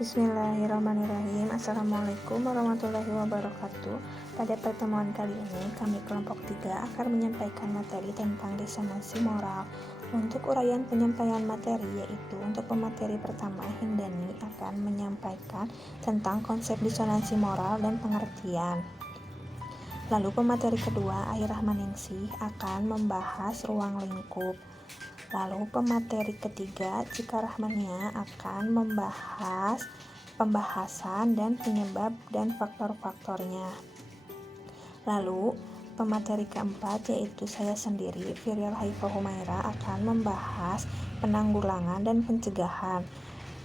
Bismillahirrahmanirrahim. Assalamualaikum warahmatullahi wabarakatuh. Pada pertemuan kali ini, kami kelompok 3 akan menyampaikan materi tentang disonansi moral. Untuk uraian penyampaian materi, yaitu untuk pemateri pertama, Hindani akan menyampaikan tentang konsep disonansi moral dan pengertian. Lalu pemateri kedua, Airahmaningsih, akan membahas ruang lingkup. Lalu pemateri ketiga, Cika Rahmania, akan membahas pembahasan dan penyebab dan faktor-faktornya. Lalu pemateri keempat, yaitu saya sendiri, Firil Haifah Humaira, akan membahas penanggulangan dan pencegahan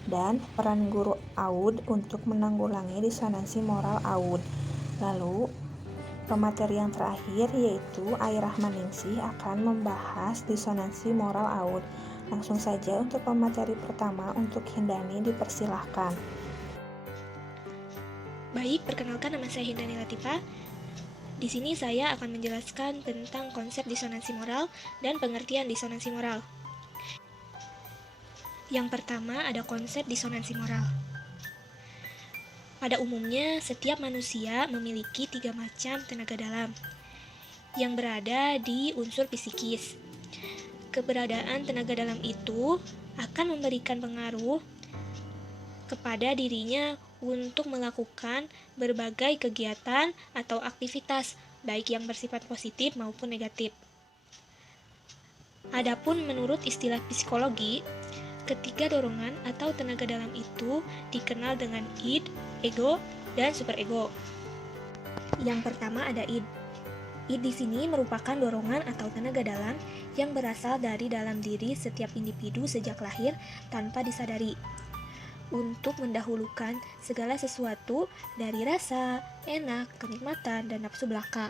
dan peran guru AUD untuk menanggulangi disonansi moral AUD. Lalu pemateri yang terakhir, yaitu Airahmaningsih, akan membahas disonansi moral AUD. Langsung saja untuk pemateri pertama, untuk Hindani dipersilahkan. Baik, perkenalkan, nama saya Hindani Latifah. Di sini saya akan menjelaskan tentang konsep disonansi moral dan pengertian disonansi moral. Yang pertama ada konsep disonansi moral. Pada umumnya, setiap manusia memiliki 3 macam tenaga dalam yang berada di unsur psikis. Keberadaan tenaga dalam itu akan memberikan pengaruh kepada dirinya untuk melakukan berbagai kegiatan atau aktivitas, baik yang bersifat positif maupun negatif. Adapun menurut istilah psikologi, ketiga dorongan atau tenaga dalam itu dikenal dengan id, ego, dan superego. Yang pertama ada id. Id di sini merupakan dorongan atau tenaga dalam yang berasal dari dalam diri setiap individu sejak lahir tanpa disadari, untuk mendahulukan segala sesuatu dari rasa, enak, kenikmatan, dan nafsu belaka.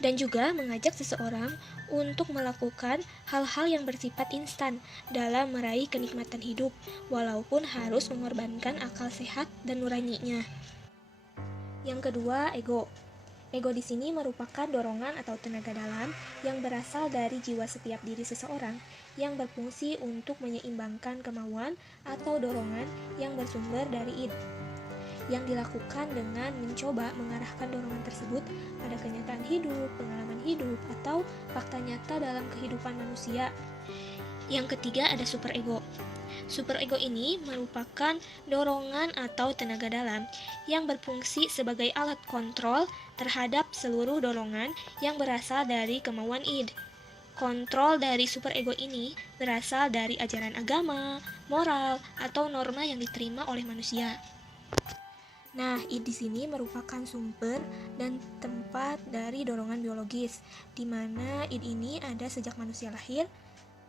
Dan juga mengajak seseorang untuk melakukan hal-hal yang bersifat instan dalam meraih kenikmatan hidup, walaupun harus mengorbankan akal sehat dan nuraninya. Yang kedua, ego. Ego di sini merupakan dorongan atau tenaga dalam yang berasal dari jiwa setiap diri seseorang yang berfungsi untuk menyeimbangkan kemauan atau dorongan yang bersumber dari id, yang dilakukan dengan mencoba mengarahkan dorongan tersebut pada kenyataan hidup, pengalaman hidup, atau fakta nyata dalam kehidupan manusia. Yang ketiga ada superego. Superego ini merupakan dorongan atau tenaga dalam yang berfungsi sebagai alat kontrol terhadap seluruh dorongan yang berasal dari kemauan id. Kontrol dari superego ini berasal dari ajaran agama, moral, atau norma yang diterima oleh manusia. Nah, id di sini merupakan sumber dan tempat dari dorongan biologis, di mana id ini ada sejak manusia lahir,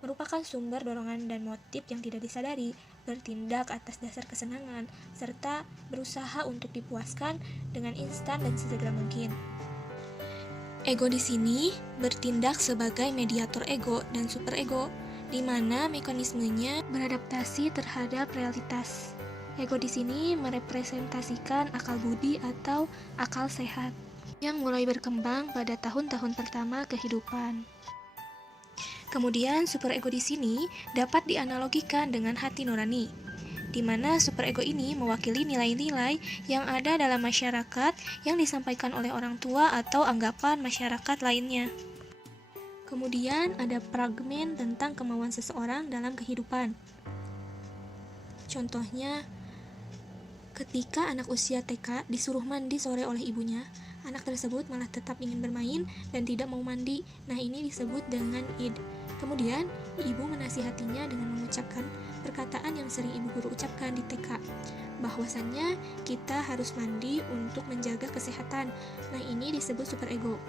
merupakan sumber dorongan dan motif yang tidak disadari, bertindak atas dasar kesenangan, serta berusaha untuk dipuaskan dengan instan dan sesegera mungkin. Ego di sini bertindak sebagai mediator ego dan superego, di mana mekanismenya beradaptasi terhadap realitas. Ego di sini merepresentasikan akal budi atau akal sehat yang mulai berkembang pada tahun-tahun pertama kehidupan. Kemudian superego di sini dapat dianalogikan dengan hati nurani, di mana superego ini mewakili nilai-nilai yang ada dalam masyarakat yang disampaikan oleh orang tua atau anggapan masyarakat lainnya. Kemudian ada fragmen tentang kemauan seseorang dalam kehidupan. Contohnya, ketika anak usia TK disuruh mandi sore oleh ibunya, anak tersebut malah tetap ingin bermain dan tidak mau mandi. Nah, ini disebut dengan id. Kemudian, ibu menasihatinya dengan mengucapkan perkataan yang sering ibu guru ucapkan di TK, bahwasannya kita harus mandi untuk menjaga kesehatan. Nah, ini disebut superego.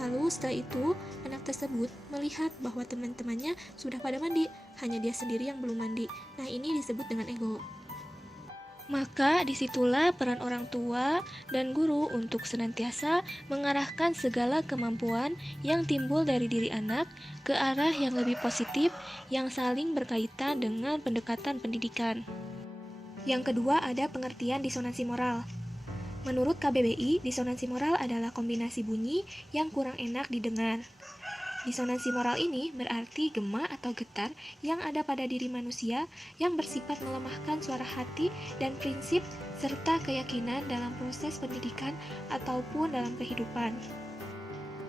Lalu setelah itu, anak tersebut melihat bahwa teman-temannya sudah pada mandi, hanya dia sendiri yang belum mandi. Nah, ini disebut dengan ego. Maka disitulah peran orang tua dan guru untuk senantiasa mengarahkan segala kemampuan yang timbul dari diri anak ke arah yang lebih positif yang saling berkaitan dengan pendekatan pendidikan. Yang kedua ada pengertian disonansi moral. Menurut KBBI, disonansi moral adalah kombinasi bunyi yang kurang enak didengar. Disonansi moral ini berarti gema atau getar yang ada pada diri manusia yang bersifat melemahkan suara hati dan prinsip serta keyakinan dalam proses pendidikan ataupun dalam kehidupan.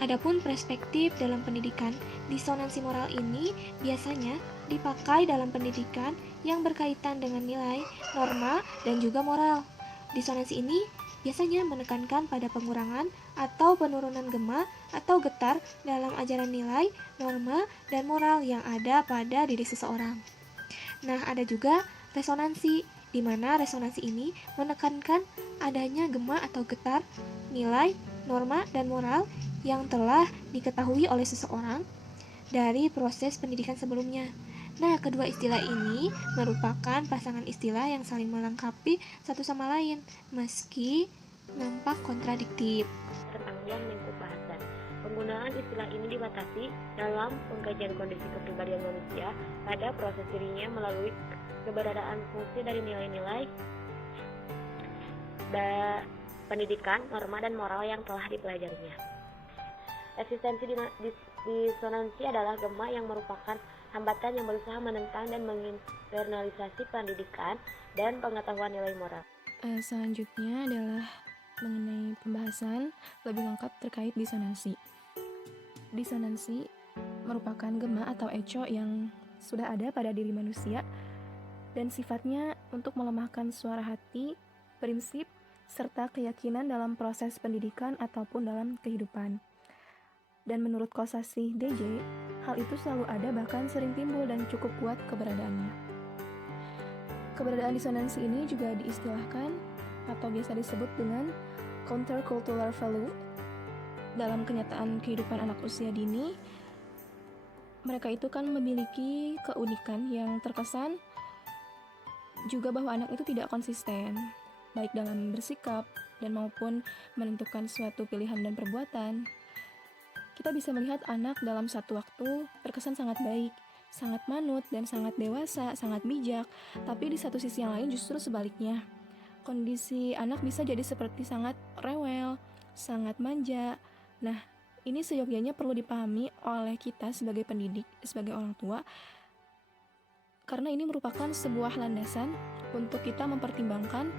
Adapun perspektif dalam pendidikan, disonansi moral ini biasanya dipakai dalam pendidikan yang berkaitan dengan nilai, norma, dan juga moral. Disonansi ini biasanya menekankan pada pengurangan atau penurunan gema atau getar dalam ajaran nilai, norma, dan moral yang ada pada diri seseorang. Nah, ada juga resonansi, di mana resonansi ini menekankan adanya gema atau getar, nilai, norma, dan moral yang telah diketahui oleh seseorang dari proses pendidikan sebelumnya. Nah, kedua istilah ini merupakan pasangan istilah yang saling melengkapi satu sama lain, meski nampak kontradiktif. Tentang ruang lingkup bahasan. Penggunaan istilah ini dibatasi dalam pengkajian kondisi kepribadian manusia pada proses dirinya melalui keberadaan fungsi dari nilai-nilai pendidikan, norma, dan moral yang telah dipelajarinya. Eksistensi disonansi adalah gema yang merupakan hambatan yang berusaha menentang dan menginternalisasi pendidikan dan pengetahuan nilai moral. Selanjutnya adalah mengenai pembahasan lebih lengkap terkait disonansi. Disonansi merupakan gema atau eco yang sudah ada pada diri manusia dan sifatnya untuk melemahkan suara hati, prinsip, serta keyakinan dalam proses pendidikan ataupun dalam kehidupan. Dan menurut Kosasih DJ, hal itu selalu ada bahkan sering timbul dan cukup kuat keberadaannya. Keberadaan disonansi ini juga diistilahkan atau biasa disebut dengan countercultural value. Dalam kenyataan kehidupan anak usia dini, mereka itu kan memiliki keunikan yang terkesan juga bahwa anak itu tidak konsisten, baik dalam bersikap dan maupun menentukan suatu pilihan dan perbuatan. Kita bisa melihat anak dalam satu waktu terkesan sangat baik, sangat manut, dan sangat dewasa, sangat bijak. Tapi di satu sisi yang lain justru sebaliknya. Kondisi anak bisa jadi seperti sangat rewel, sangat manja. Nah, ini seyogyanya perlu dipahami oleh kita sebagai pendidik, sebagai orang tua, karena ini merupakan sebuah landasan untuk kita mempertimbangkan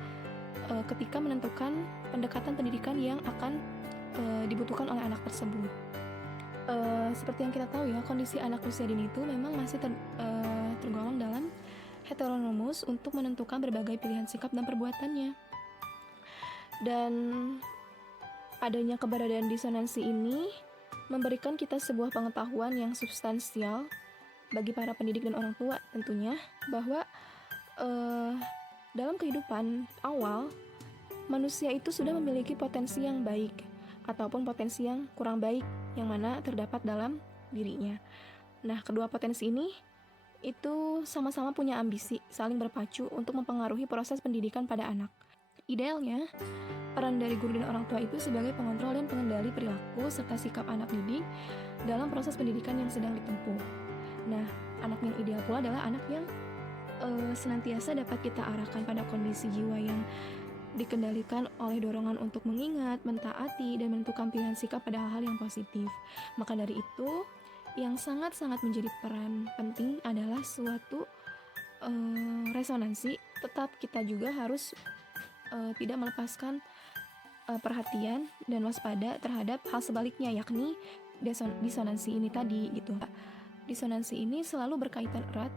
ketika menentukan pendekatan pendidikan yang akan dibutuhkan oleh anak tersebut. Seperti yang kita tahu ya, kondisi anak usia dini itu memang masih tergolong dalam heteronomus untuk menentukan berbagai pilihan sikap dan perbuatannya. Dan adanya keberadaan disonansi ini memberikan kita sebuah pengetahuan yang substansial bagi para pendidik dan orang tua tentunya, bahwa dalam kehidupan awal manusia itu sudah memiliki potensi yang baik ataupun potensi yang kurang baik yang mana terdapat dalam dirinya. Nah, kedua potensi ini itu sama-sama punya ambisi, saling berpacu untuk mempengaruhi proses pendidikan pada anak. Idealnya, peran dari guru dan orang tua itu sebagai pengontrol dan pengendali perilaku serta sikap anak didik dalam proses pendidikan yang sedang ditempuh. Nah, anak yang ideal pula adalah anak yang senantiasa dapat kita arahkan pada kondisi jiwa yang dikendalikan oleh dorongan untuk mengingat, mentaati, dan menentukan pilihan sikap pada hal-hal yang positif. Maka dari itu, yang sangat-sangat menjadi peran penting adalah suatu resonansi. Tetap kita juga harus tidak melepaskan perhatian dan waspada terhadap hal sebaliknya, yakni disonansi ini tadi gitu. Disonansi ini selalu berkaitan erat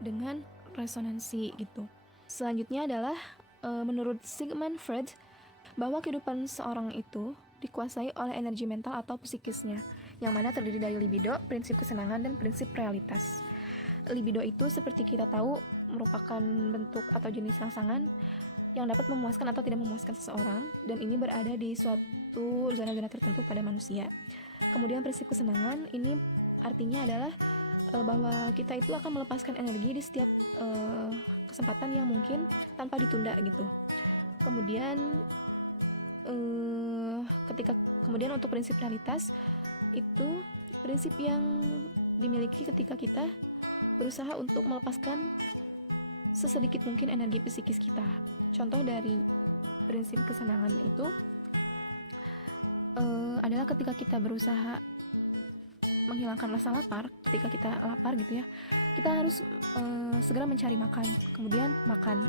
dengan resonansi gitu. Selanjutnya adalah menurut Sigmund Freud, bahwa kehidupan seorang itu dikuasai oleh energi mental atau psikisnya, yang mana terdiri dari libido, prinsip kesenangan, dan prinsip realitas. Libido itu seperti kita tahu merupakan bentuk atau jenis rangsangan yang dapat memuaskan atau tidak memuaskan seseorang, dan ini berada di suatu zona-zona tertentu pada manusia. Kemudian prinsip kesenangan ini artinya adalah bahwa kita itu akan melepaskan energi di setiap kesempatan yang mungkin tanpa ditunda gitu. Kemudian kemudian untuk prinsip realitas itu prinsip yang dimiliki ketika kita berusaha untuk melepaskan sesedikit mungkin energi psikis kita. Contoh dari prinsip kesenangan itu adalah ketika kita berusaha menghilangkan rasa lapar, ketika kita lapar gitu ya, kita harus segera mencari makan, kemudian makan.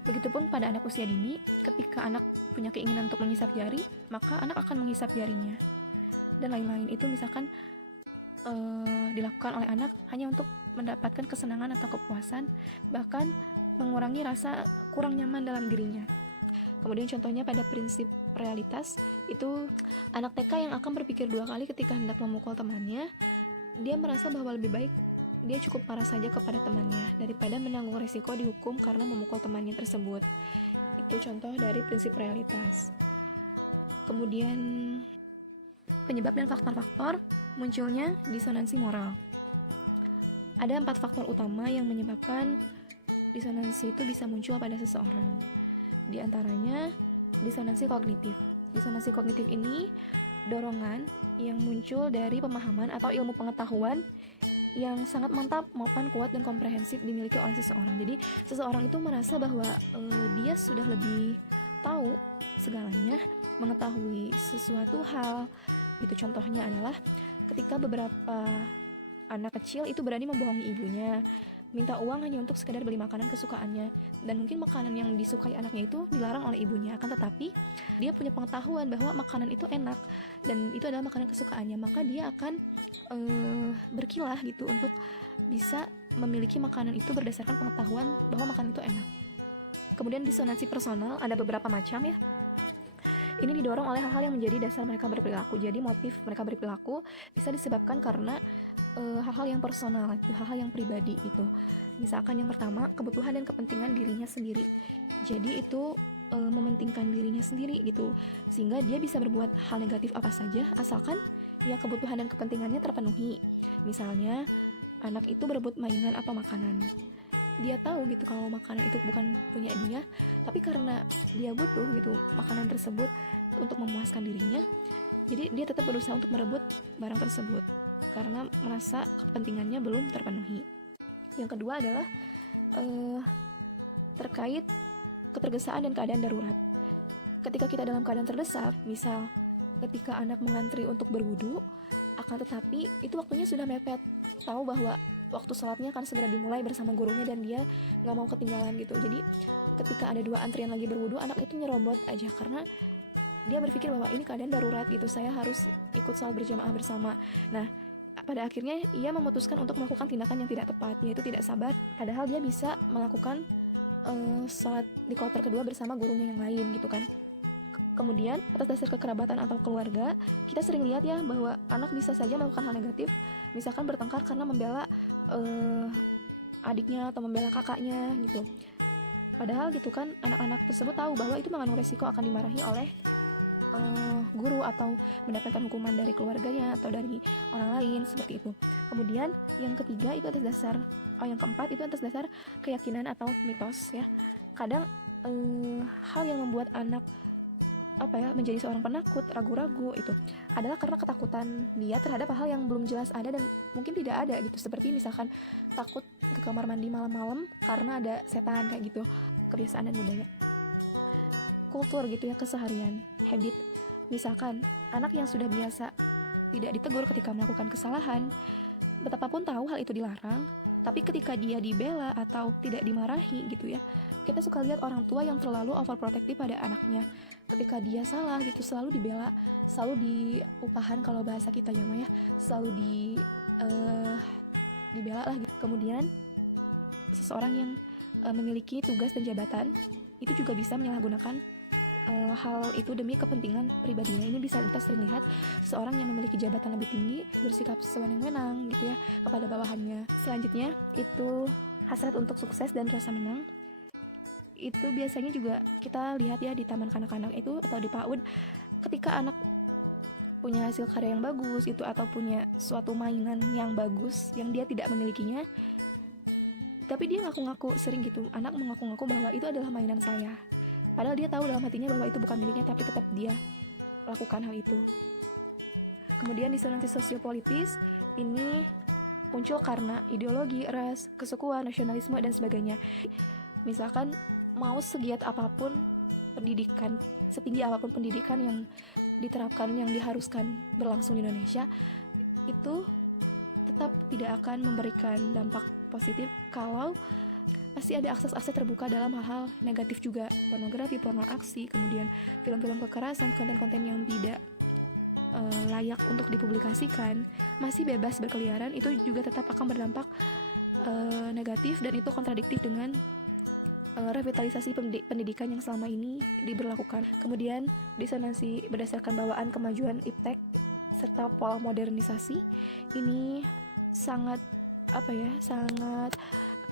Begitupun pada anak usia dini, ketika anak punya keinginan untuk menghisap jari, maka anak akan menghisap jarinya. Dan lain-lain itu misalkan dilakukan oleh anak hanya untuk mendapatkan kesenangan atau kepuasan, bahkan mengurangi rasa kurang nyaman dalam dirinya. Kemudian contohnya pada prinsip realitas, itu anak TK yang akan berpikir 2 kali ketika hendak memukul temannya. Dia merasa bahwa lebih baik dia cukup marah saja kepada temannya daripada menanggung risiko dihukum karena memukul temannya tersebut. Itu contoh dari prinsip realitas. Kemudian penyebab dan faktor-faktor munculnya disonansi moral. Ada 4 faktor utama yang menyebabkan disonansi itu bisa muncul pada seseorang. Di antaranya disonansi kognitif. Disonansi kognitif ini dorongan yang muncul dari pemahaman atau ilmu pengetahuan yang sangat mantap maupun kuat dan komprehensif dimiliki oleh seseorang. Jadi seseorang itu merasa bahwa dia sudah lebih tahu segalanya, mengetahui sesuatu hal. Itu contohnya adalah ketika beberapa anak kecil itu berani membohongi ibunya, minta uang hanya untuk sekedar beli makanan kesukaannya, dan mungkin makanan yang disukai anaknya itu dilarang oleh ibunya, akan tetapi dia punya pengetahuan bahwa makanan itu enak dan itu adalah makanan kesukaannya, maka dia akan berkilah gitu untuk bisa memiliki makanan itu berdasarkan pengetahuan bahwa makanan itu enak. Kemudian disonansi personal ada beberapa macam ya. Ini didorong oleh hal-hal yang menjadi dasar mereka berperilaku. Jadi motif mereka berperilaku bisa disebabkan karena hal-hal yang personal, hal-hal yang pribadi itu. Misalkan yang pertama, kebutuhan dan kepentingan dirinya sendiri. Jadi itu mementingkan dirinya sendiri gitu, sehingga dia bisa berbuat hal negatif apa saja asalkan ya kebutuhan dan kepentingannya terpenuhi. Misalnya anak itu berebut mainan atau makanan. Dia tahu gitu kalau makanan itu bukan punya dia, tapi karena dia butuh gitu makanan tersebut untuk memuaskan dirinya, jadi dia tetap berusaha untuk merebut barang tersebut karena merasa kepentingannya belum terpenuhi. Yang kedua adalah terkait ketergesaan dan keadaan darurat. Ketika kita dalam keadaan terdesak, misal ketika anak mengantri untuk berwudu, akan tetapi itu waktunya sudah mepet, tahu bahwa waktu sholatnya akan segera dimulai bersama gurunya dan dia nggak mau ketinggalan gitu. Jadi ketika ada 2 antrian lagi berwudu, anak itu nyerobot aja karena dia berpikir bahwa ini keadaan darurat gitu, saya harus ikut sholat berjamaah bersama. Nah, pada akhirnya ia memutuskan untuk melakukan tindakan yang tidak tepat, yaitu tidak sabar, padahal dia bisa melakukan sholat di kloter kedua bersama gurunya yang lain gitu kan. Kemudian atas dasar kekerabatan atau keluarga, kita sering lihat ya bahwa anak bisa saja melakukan hal negatif, misalkan bertengkar karena membela adiknya atau membela kakaknya gitu. Padahal gitu kan anak-anak tersebut tahu bahwa itu mengandung resiko akan dimarahi oleh guru atau mendapatkan hukuman dari keluarganya atau dari orang lain seperti itu. Kemudian yang ketiga itu atas dasar yang keempat itu atas dasar keyakinan atau mitos ya. Kadang hal yang membuat anak menjadi seorang penakut, ragu-ragu itu adalah karena ketakutan dia terhadap hal yang belum jelas ada dan mungkin tidak ada gitu. Seperti misalkan takut ke kamar mandi malam-malam karena ada setan kayak gitu. Kebiasaan dan budaya. Kultur gitu ya, keseharian, habit. Misalkan anak yang sudah biasa tidak ditegur ketika melakukan kesalahan, betapapun tahu hal itu dilarang, tapi ketika dia dibela atau tidak dimarahi gitu ya, kita suka lihat orang tua yang terlalu overprotective pada anaknya. Ketika dia salah gitu selalu dibela, selalu diupahan kalau bahasa kita ya, selalu dibela lah gitu. Kemudian seseorang yang memiliki tugas dan jabatan itu juga bisa menyalahgunakan hal itu demi kepentingan pribadinya. Ini bisa kita sering lihat seorang yang memiliki jabatan lebih tinggi bersikap sewenang-wenang gitu ya kepada bawahannya. Selanjutnya itu hasrat untuk sukses dan rasa menang. Itu biasanya juga kita lihat ya di taman kanak-kanak itu atau di PAUD, ketika anak punya hasil karya yang bagus itu atau punya suatu mainan yang bagus yang dia tidak memilikinya, tapi dia ngaku-ngaku sering gitu, anak mengaku-ngaku bahwa itu adalah mainan saya, padahal dia tahu dalam hatinya bahwa itu bukan miliknya, tapi tetap dia lakukan hal itu. Kemudian disonansi sosiopolitis ini muncul karena ideologi, ras, kesukuan, nasionalisme dan sebagainya. Misalkan mau segiat apapun pendidikan, setinggi apapun pendidikan yang diterapkan, yang diharuskan berlangsung di Indonesia, itu tetap tidak akan memberikan dampak positif kalau pasti ada akses-akses terbuka dalam hal-hal negatif juga, pornografi, porno aksi, kemudian film-film kekerasan, konten-konten yang tidak layak untuk dipublikasikan masih bebas berkeliaran, itu juga tetap akan berdampak negatif, dan itu kontradiktif dengan revitalisasi pendidikan yang selama ini diberlakukan. Kemudian disonansi berdasarkan bawaan kemajuan iptek serta pola modernisasi ini sangat sangat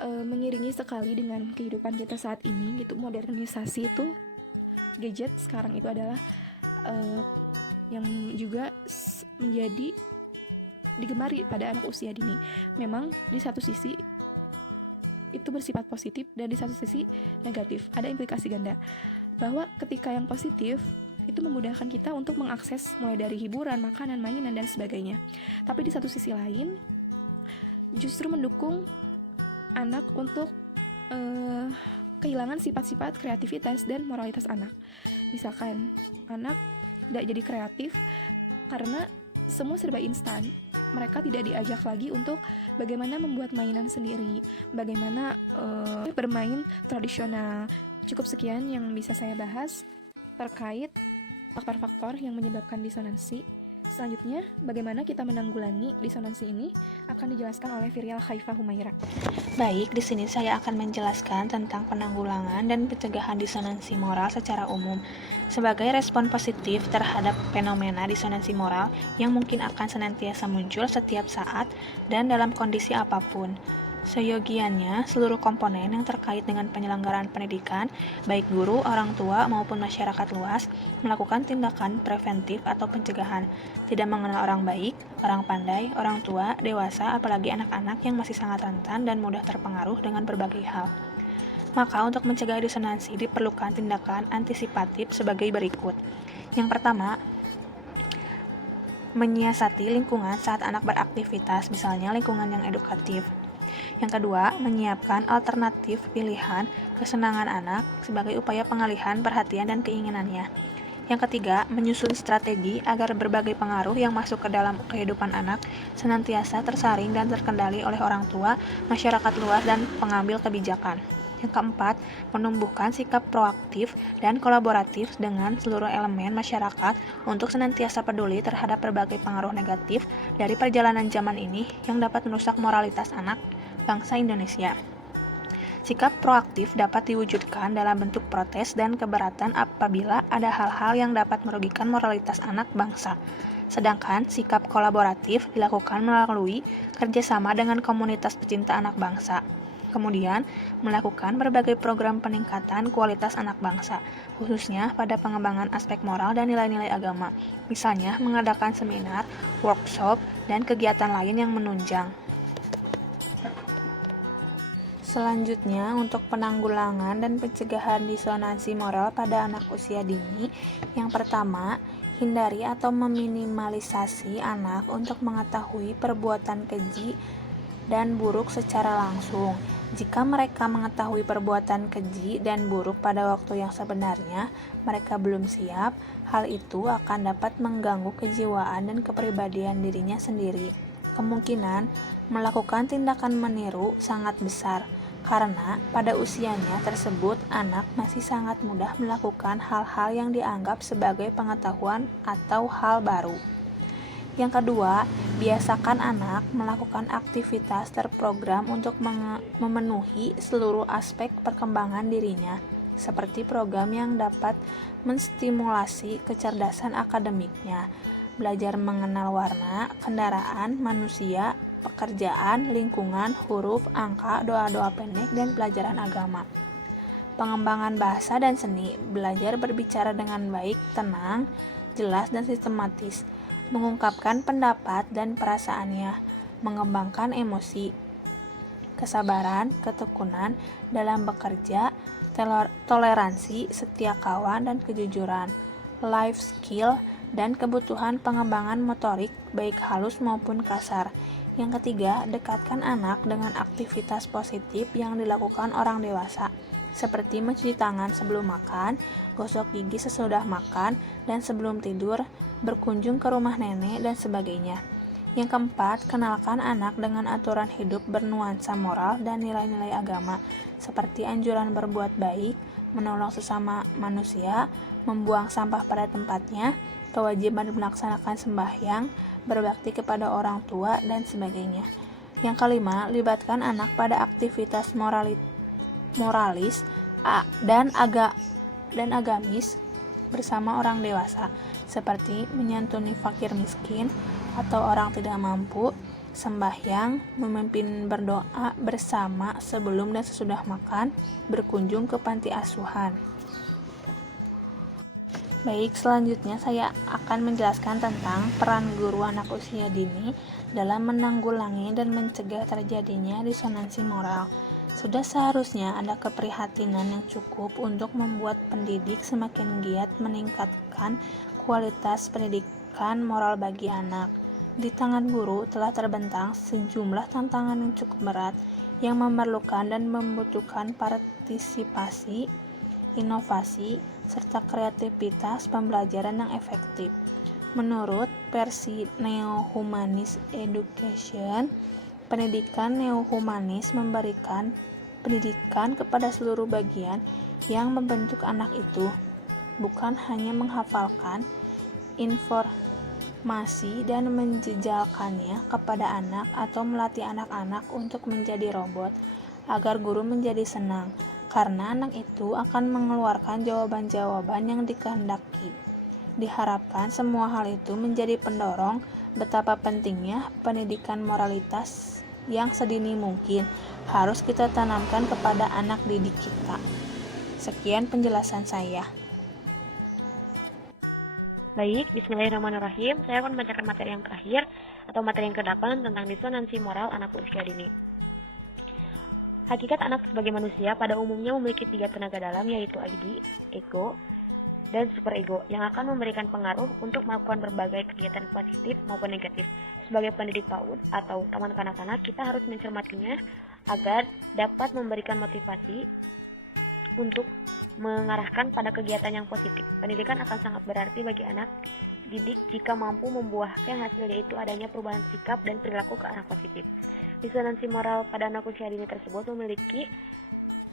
mengiringi sekali dengan kehidupan kita saat ini gitu. Modernisasi itu, gadget sekarang itu adalah yang juga menjadi digemari pada anak usia dini. Memang di satu sisi itu bersifat positif dan di satu sisi negatif. Ada implikasi ganda bahwa ketika yang positif itu memudahkan kita untuk mengakses mulai dari hiburan, makanan, mainan, dan sebagainya. Tapi di satu sisi lain justru mendukung anak untuk kehilangan sifat-sifat kreativitas dan moralitas anak. Misalkan anak tidak jadi kreatif karena semua serba instan. Mereka tidak diajak lagi untuk bagaimana membuat mainan sendiri, bagaimana bermain tradisional. Cukup sekian yang bisa saya bahas terkait faktor-faktor yang menyebabkan disonansi. Selanjutnya, bagaimana kita menanggulangi disonansi ini akan dijelaskan oleh Virial Khaifah Humaira. Baik, di sini saya akan menjelaskan tentang penanggulangan dan pencegahan disonansi moral secara umum sebagai respon positif terhadap fenomena disonansi moral yang mungkin akan senantiasa muncul setiap saat dan dalam kondisi apapun. Seyogiannya, seluruh komponen yang terkait dengan penyelenggaraan pendidikan, baik guru, orang tua, maupun masyarakat luas, melakukan tindakan preventif atau pencegahan, tidak mengenal orang baik, orang pandai, orang tua, dewasa, apalagi anak-anak yang masih sangat rentan dan mudah terpengaruh dengan berbagai hal. Maka untuk mencegah disonansi diperlukan tindakan antisipatif sebagai berikut. Yang pertama, menyiasati lingkungan saat anak beraktivitas, misalnya lingkungan yang edukatif. Yang kedua, menyiapkan alternatif pilihan kesenangan anak sebagai upaya pengalihan perhatian dan keinginannya. Yang ketiga, menyusun strategi agar berbagai pengaruh yang masuk ke dalam kehidupan anak senantiasa tersaring dan terkendali oleh orang tua, masyarakat luas, dan pengambil kebijakan. Yang keempat, menumbuhkan sikap proaktif dan kolaboratif dengan seluruh elemen masyarakat untuk senantiasa peduli terhadap berbagai pengaruh negatif dari perjalanan zaman ini yang dapat merusak moralitas anak bangsa Indonesia. Sikap proaktif dapat diwujudkan dalam bentuk protes dan keberatan apabila ada hal-hal yang dapat merugikan moralitas anak bangsa. Sedangkan sikap kolaboratif dilakukan melalui kerjasama dengan komunitas pecinta anak bangsa. Kemudian, melakukan berbagai program peningkatan kualitas anak bangsa, khususnya pada pengembangan aspek moral dan nilai-nilai agama. Misalnya, mengadakan seminar, workshop, dan kegiatan lain yang menunjang. Selanjutnya, untuk penanggulangan dan pencegahan disonansi moral pada anak usia dini, yang pertama, hindari atau meminimalisasi anak untuk mengetahui perbuatan keji dan buruk secara langsung. Jika mereka mengetahui perbuatan keji dan buruk pada waktu yang sebenarnya, mereka belum siap, hal itu akan dapat mengganggu kejiwaan dan kepribadian dirinya sendiri. Kemungkinan melakukan tindakan meniru sangat besar, karena pada usianya tersebut anak masih sangat mudah melakukan hal-hal yang dianggap sebagai pengetahuan atau hal baru. Yang kedua, biasakan anak melakukan aktivitas terprogram untuk memenuhi seluruh aspek perkembangan dirinya, seperti program yang dapat menstimulasi kecerdasan akademiknya, belajar mengenal warna, kendaraan, manusia, pekerjaan, lingkungan, huruf, angka, doa-doa pendek, dan pelajaran agama. Pengembangan bahasa dan seni, belajar berbicara dengan baik, tenang, jelas, dan sistematis, mengungkapkan pendapat dan perasaannya, mengembangkan emosi, kesabaran, ketekunan dalam bekerja, toleransi, setia kawan, dan kejujuran, life skill, dan kebutuhan pengembangan motorik baik halus maupun kasar. Yang ketiga, dekatkan anak dengan aktivitas positif yang dilakukan orang dewasa, seperti mencuci tangan sebelum makan, gosok gigi sesudah makan, dan sebelum tidur, berkunjung ke rumah nenek, dan sebagainya. Yang keempat, kenalkan anak dengan aturan hidup bernuansa moral dan nilai-nilai agama, seperti anjuran berbuat baik, menolong sesama manusia, membuang sampah pada tempatnya, kewajiban melaksanakan sembahyang, berbakti kepada orang tua, dan sebagainya. Yang kelima, libatkan anak pada aktivitas moralis dan agamis bersama orang dewasa, seperti menyantuni fakir miskin atau orang tidak mampu, sembahyang, memimpin berdoa bersama sebelum dan sesudah makan, berkunjung ke panti asuhan. Baik, selanjutnya saya akan menjelaskan tentang peran guru anak usia dini dalam menanggulangi dan mencegah terjadinya disonansi moral. Sudah seharusnya ada keprihatinan yang cukup untuk membuat pendidik semakin giat meningkatkan kualitas pendidikan moral bagi anak. Di tangan guru telah terbentang sejumlah tantangan yang cukup berat yang memerlukan dan membutuhkan partisipasi, inovasi, serta kreativitas pembelajaran yang efektif. Menurut versi Neo-Humanis Education, pendidikan neo-humanis memberikan pendidikan kepada seluruh bagian yang membentuk anak itu, bukan hanya menghafalkan informasi dan menjejalkannya kepada anak atau melatih anak-anak untuk menjadi robot agar guru menjadi senang, karena anak itu akan mengeluarkan jawaban-jawaban yang dikehendaki. Diharapkan semua hal itu menjadi pendorong betapa pentingnya pendidikan moralitas yang sedini mungkin harus kita tanamkan kepada anak didik kita. Sekian penjelasan saya. Baik, bismillahirrahmanirrahim. Saya akan membacakan materi yang terakhir atau materi yang ke-8 tentang disonansi moral anak usia dini. Hakikat anak sebagai manusia pada umumnya memiliki 3 tenaga dalam, yaitu id, ego, dan superego yang akan memberikan pengaruh untuk melakukan berbagai kegiatan positif maupun negatif. Sebagai pendidik PAUD atau taman kanak-kanak, kita harus mencermatinya agar dapat memberikan motivasi untuk mengarahkan pada kegiatan yang positif. Pendidikan akan sangat berarti bagi anak didik jika mampu membuahkan hasil, yaitu adanya perubahan sikap dan perilaku ke arah positif. Disonansi moral pada anak usia dini tersebut memiliki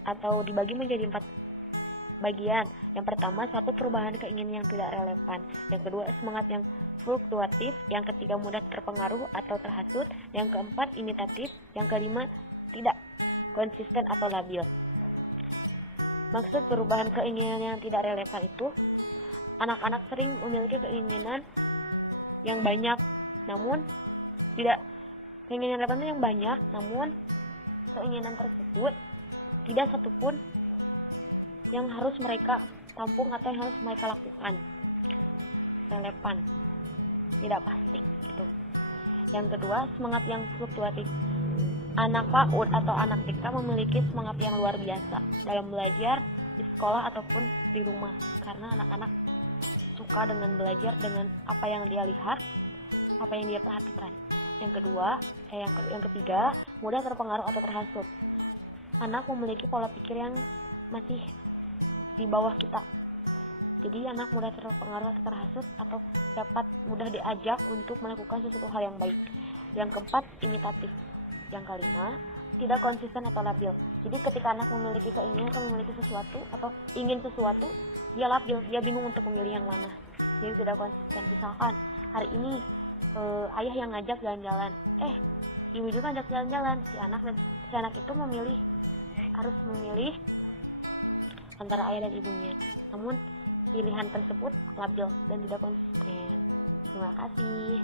atau dibagi menjadi 4 bagian. Yang pertama, satu perubahan keinginan yang tidak relevan. Yang kedua, semangat yang fluktuatif. Yang ketiga, mudah terpengaruh atau terhasut. Yang keempat, imitatif. Yang kelima, tidak konsisten atau labil. Maksud perubahan keinginan yang tidak relevan itu, anak-anak sering memiliki keinginan yang banyak, namun keinginan relevan yang banyak, namun keinginan tersebut tidak satupun yang harus mereka tampung atau yang harus mereka lakukan. Relevan, tidak pasti gitu. Yang kedua, semangat yang fluktuatif. Anak PAUD atau anak TK memiliki semangat yang luar biasa dalam belajar di sekolah ataupun di rumah, karena anak-anak suka dengan belajar dengan apa yang dia lihat, apa yang dia perhatikan. Yang ketiga, mudah terpengaruh atau terhasut. Anak memiliki pola pikir yang masih di bawah kita. Jadi anak mudah terpengaruh atau terhasut atau dapat mudah diajak untuk melakukan sesuatu hal yang baik. Yang keempat, imitatif. Yang kelima, tidak konsisten atau labil. Jadi ketika anak memiliki keinginan atau memiliki sesuatu atau ingin sesuatu, dia labil, dia bingung untuk memilih yang mana. Jadi tidak konsisten. Misalkan hari ini ayah yang ngajak jalan-jalan, ibu juga ngajak jalan-jalan, si anak itu harus memilih antara ayah dan ibunya. Namun pilihan tersebut labil dan tidak konsisten. Terima kasih.